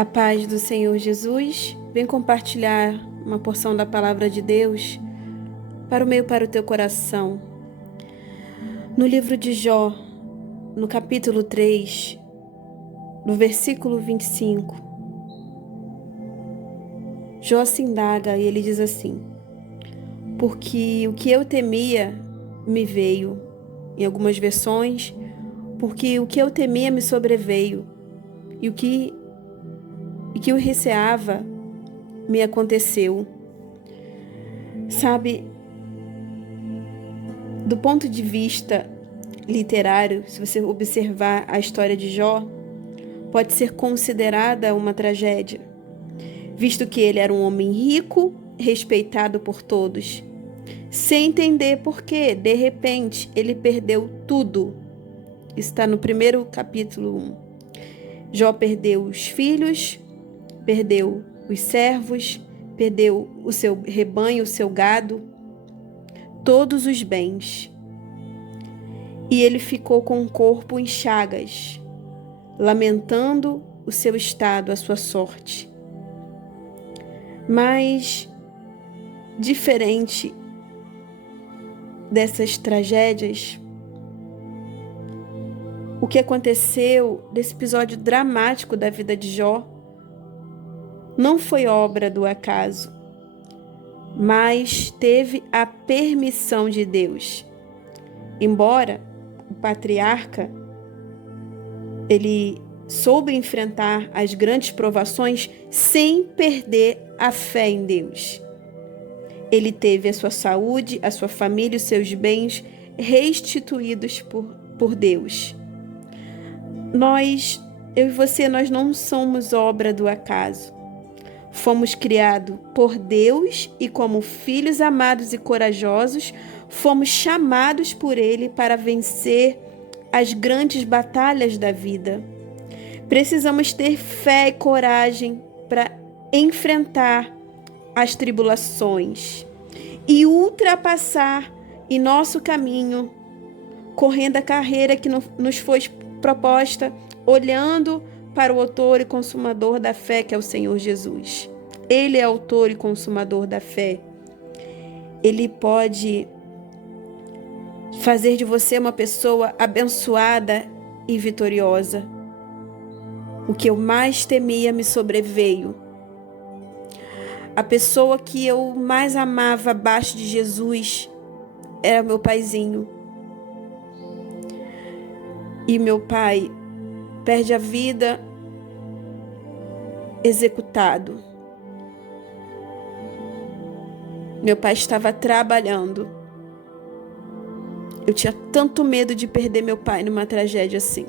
A paz do Senhor Jesus, vem compartilhar uma porção da palavra de Deus para o teu coração. No livro de Jó, no capítulo 3, no versículo 25, Jó se indaga e ele diz assim: porque o que eu temia me veio. Em algumas versões, porque o que eu temia me sobreveio, e o que eu receava me aconteceu. Sabe, do ponto de vista literário, se você observar a história de Jó, pode ser considerada uma tragédia, visto que ele era um homem rico, respeitado por todos, sem entender por que, de repente, ele perdeu tudo. Está no primeiro capítulo 1. Jó perdeu os filhos, perdeu os servos, perdeu o seu rebanho, o seu gado, todos os bens. E ele ficou com o corpo em chagas, lamentando o seu estado, a sua sorte. Mas, diferente dessas tragédias, o que aconteceu desse episódio dramático da vida de Jó não foi obra do acaso, mas teve a permissão de Deus. Embora o patriarca ele soube enfrentar as grandes provações sem perder a fé em Deus. Ele teve a sua saúde, a sua família, os seus bens restituídos por Deus. Eu e você, nós não somos obra do acaso. Fomos criados por Deus e, como filhos amados e corajosos, fomos chamados por Ele para vencer as grandes batalhas da vida. Precisamos ter fé e coragem para enfrentar as tribulações e ultrapassar em nosso caminho, correndo a carreira que nos foi proposta, olhando para o autor e consumador da fé, que é o Senhor Jesus. Ele é autor e consumador da fé. Ele pode fazer de você uma pessoa abençoada e vitoriosa. O que eu mais temia me sobreveio. A pessoa que eu mais amava abaixo de Jesus era meu paizinho. E meu pai perde a vida executado. Meu pai estava trabalhando. Eu tinha tanto medo de perder meu pai numa tragédia assim.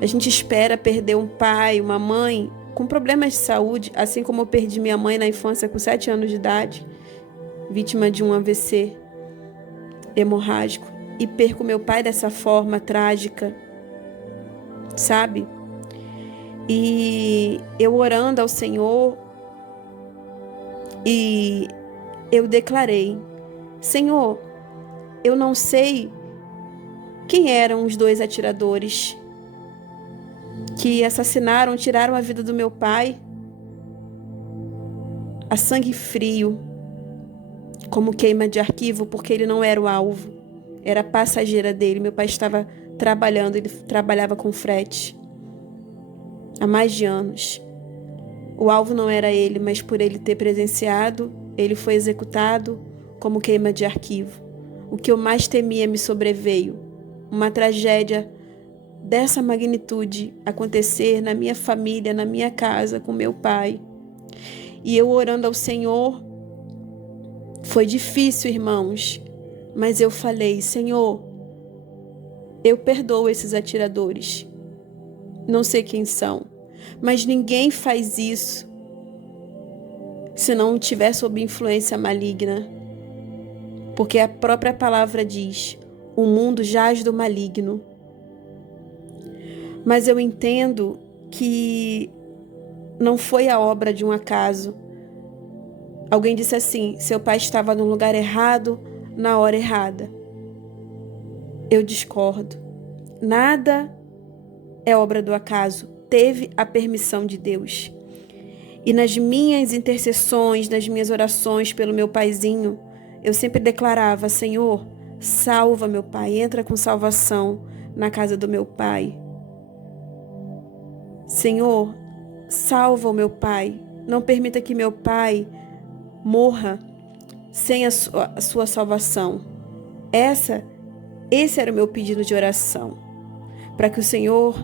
A gente espera perder um pai, uma mãe com problemas de saúde, assim como eu perdi minha mãe na infância com 7 anos de idade, vítima de um AVC hemorrágico, e perco meu pai dessa forma trágica, sabe? E eu orando ao Senhor, e eu declarei: Senhor, eu não sei quem eram os 2 atiradores que assassinaram, tiraram a vida do meu pai a sangue frio, como queima de arquivo, porque ele não era o alvo, era a passageira dele. Meu pai estava trabalhando, ele trabalhava com frete há mais de anos. O alvo não era ele, mas por ele ter presenciado, ele foi executado como queima de arquivo. O que eu mais temia me sobreveio. Uma tragédia dessa magnitude acontecer na minha família, na minha casa, com meu pai. E eu orando ao Senhor, foi difícil, irmãos, mas eu falei: Senhor, eu perdoo esses atiradores. Não sei quem são, mas ninguém faz isso se não estiver sob influência maligna. Porque a própria palavra diz: o mundo jaz do maligno. Mas eu entendo que não foi a obra de um acaso. Alguém disse assim: seu pai estava no lugar errado, na hora errada. Eu discordo. Nada é obra do acaso. teve a permissão de Deus. E nas minhas intercessões, nas minhas orações pelo meu paizinho, eu sempre declarava: Senhor, salva meu pai, entra com salvação na casa do meu pai. Senhor, salva o meu pai, não permita que meu pai morra sem a sua salvação. Esse era o meu pedido de oração, para que o Senhor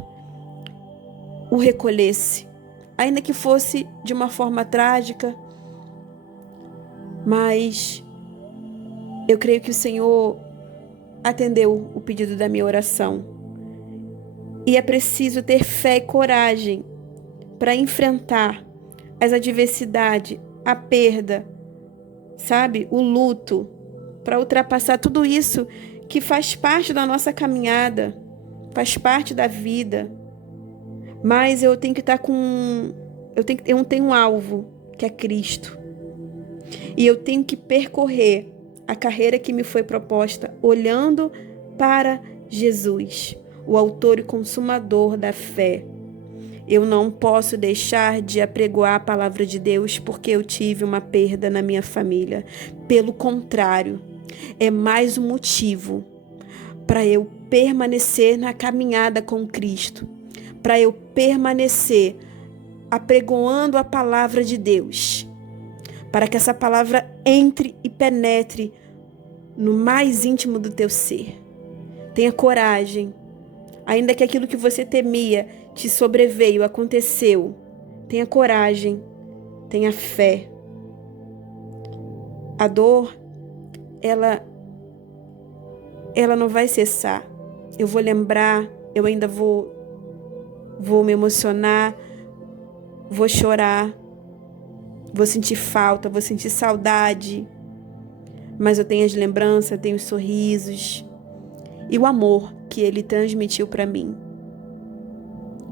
o recolhesse, ainda que fosse de uma forma trágica, mas eu creio que o Senhor atendeu o pedido da minha oração. E é preciso ter fé e coragem para enfrentar as adversidades, a perda, sabe? O luto, para ultrapassar tudo isso que faz parte da nossa caminhada, faz parte da vida. Mas eu tenho que estar eu tenho um alvo, que é Cristo. E eu tenho que percorrer a carreira que me foi proposta olhando para Jesus, o autor e consumador da fé. Eu não posso deixar de apregoar a palavra de Deus porque eu tive uma perda na minha família. Pelo contrário, é mais um motivo para eu permanecer na caminhada com Cristo, para eu permanecer apregoando a palavra de Deus, para que essa palavra entre e penetre no mais íntimo do teu ser. Tenha coragem, ainda que aquilo que você temia te sobreveio, aconteceu. Tenha coragem, tenha fé. A dor, ela não vai cessar. Eu vou lembrar, eu ainda vou me emocionar, vou chorar, vou sentir falta, vou sentir saudade, mas eu tenho as lembranças, eu tenho os sorrisos e o amor que ele transmitiu para mim.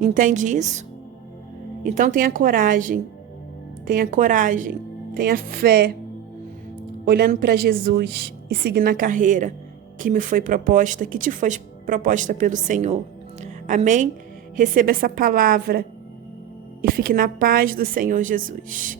Entende isso? Então tenha coragem, tenha fé, olhando para Jesus e seguindo a carreira que me foi proposta, que te foi proposta pelo Senhor. Amém? Receba essa palavra e fique na paz do Senhor Jesus.